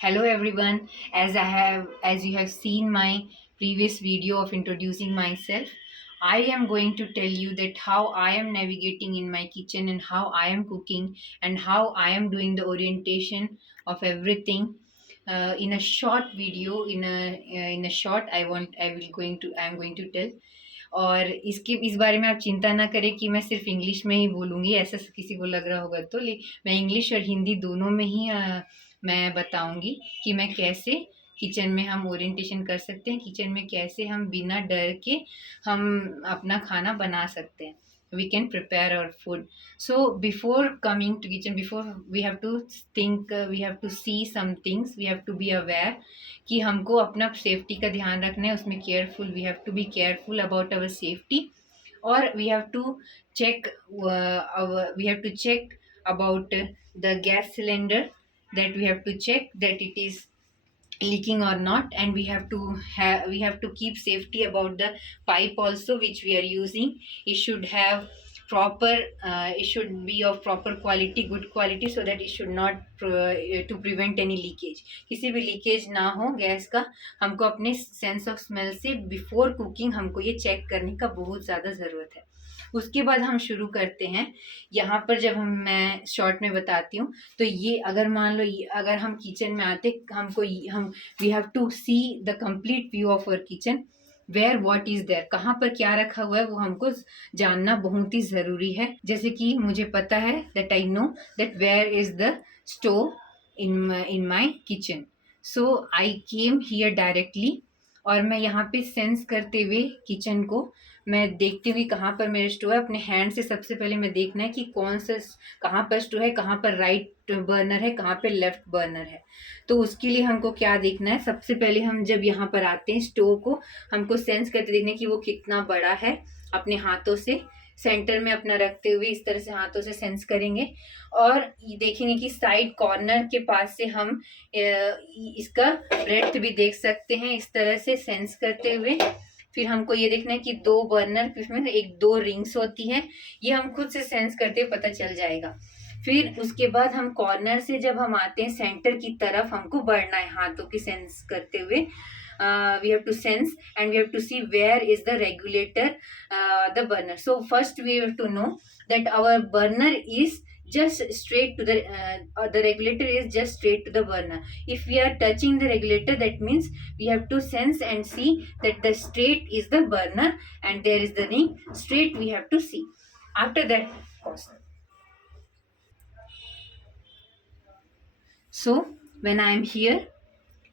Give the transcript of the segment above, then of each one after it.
Hello everyone. As you have seen my previous video of introducing myself, I am going to tell you that how I am navigating in my kitchen and how I am cooking and how I am doing the orientation of everything in a short video. In a short, I am going to tell. और इसके इस बारे में आप चिंता ना करें कि मैं सिर्फ इंग्लिश में ही बोलूँगी, ऐसा किसी को लग रहा होगा तो मैं इंग्लिश और हिंदी दोनों में ही मैं बताऊँगी कि मैं कैसे किचन में हम ओरिएंटेशन कर सकते हैं, किचन में कैसे हम बिना डर के हम अपना खाना बना सकते हैं. We can prepare our food. So before coming to kitchen, before we have to think, we have to see some things, we have to be aware कि हमको अपना सेफ्टी का ध्यान रखना है, उसमें careful, we have to be careful about our safety. और we have to check about the gas cylinder, that we have to check that it is leaking or not, and we have to keep safety about the pipe also which we are using. It should have proper, it should be of proper quality, good quality, so that it should not to prevent any leakage. किसी भी लीकेज ना हो गैस का. हमको अपने sense of smell से before cooking हमको ये चेक करने का बहुत ज़्यादा ज़रूरत है. उसके बाद हम शुरू करते हैं. यहाँ पर जब मैं शॉर्ट में बताती हूँ, तो ये अगर मान लो अगर हम किचन में आते, हम we have to see the complete view of our kitchen, where what is there, कहाँ पर क्या रखा हुआ है वो हमको जानना बहुत ही ज़रूरी है. जैसे कि मुझे पता है that I know that where is the stove in my kitchen. So I came here directly, और मैं यहाँ पे सेंस करते हुए किचन को मैं देखती हूँ कि कहाँ पर मेरा स्टोव है. अपने हैंड से सबसे पहले मैं देखना है कि कौन सा, कहाँ पर स्टोव है, कहाँ पर राइट बर्नर है, कहाँ पर लेफ्ट बर्नर है. तो उसके लिए हमको क्या देखना है, सबसे पहले हम जब यहाँ पर आते हैं स्टोव को हमको सेंस करते देखना है कि वो कितना बड़ा है. अपने हाथों से सेंटर में अपना रखते हुए इस तरह से हाथों से सेंस करेंगे, और देखेंगे कि साइड कॉर्नर के पास से हम इसका ब्रेड्थ भी देख सकते हैं, इस तरह से सेंस करते हुए. फिर हमको ये देखना है कि 2 बर्नर में 2 रिंग्स होती हैं, ये हम खुद से सेंस करते हुए पता चल जाएगा. फिर उसके बाद हम कॉर्नर से जब हम आते हैं सेंटर की तरफ हमको बढ़ना है हाथों की सेंस करते हुए. We have to sense and we have to see where is the regulator, the burner. So first we have to know that our burner is just straight to the regulator is just straight to the burner. If we are touching the regulator, that means we have to sense and see that the straight is the burner and there is the ring straight, we have to see. After that, so when I am here,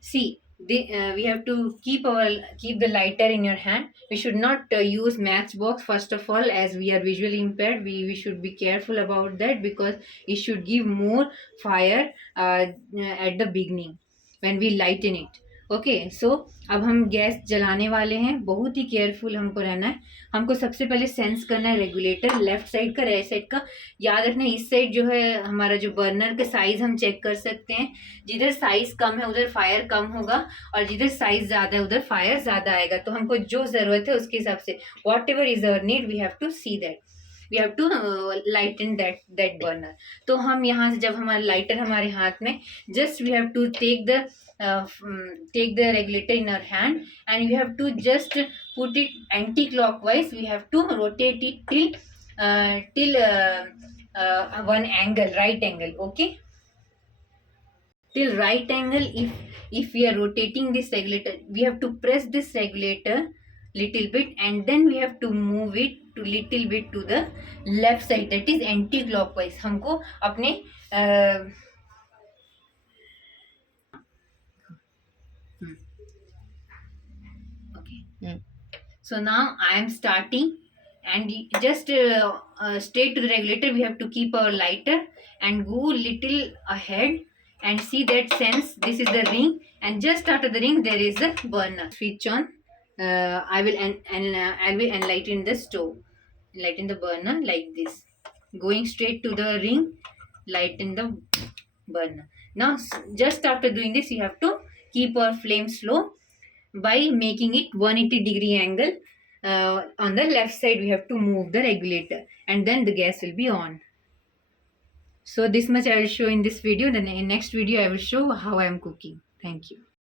see, we have to keep the lighter in your hand. We should not use matchbox first of all, as we are visually impaired. We should be careful about that, because it should give more fire at the beginning when we lighten it. Okay, so अब हम गैस जलाने वाले हैं. बहुत ही केयरफुल हमको रहना है. हमको सबसे पहले सेंस करना है रेगुलेटर, लेफ्ट साइड का, राइट साइड का. याद रखना इस साइड जो है हमारा जो बर्नर का साइज हम चेक कर सकते हैं. जिधर साइज कम है उधर फायर कम होगा, और जिधर साइज ज़्यादा है उधर फायर ज़्यादा आएगा. तो हमको जो ज़रूरत है उसके हिसाब से whatever is our need, we have to see that, we have to lighten that burner. तो हम यहाँ से जब हमारा लाइटर हमारे हाथ में, just we have to take the regulator in our hand, and we have to just put it anti-clockwise. We have to rotate it till one angle, right angle. Okay, till right angle. If we are rotating this regulator, we have to press this regulator little bit, and then we have to move it to little bit to the left side, that is anti-clockwise. हमको अपने So now I am starting, and just straight to the regulator. We have to keep our lighter and go little ahead and see that sense. This is the ring, and just after the ring there is a burner. Switch on. I will enlighten the stove, lighten the burner like this. Going straight to the ring, lighten the burner. Now just after doing this, you have to keep our flame slow by making it 180-degree angle. On the left side we have to move the regulator, and then the gas will be on. So this much I will show in this video. Then in next video I will show how I am cooking. Thank you.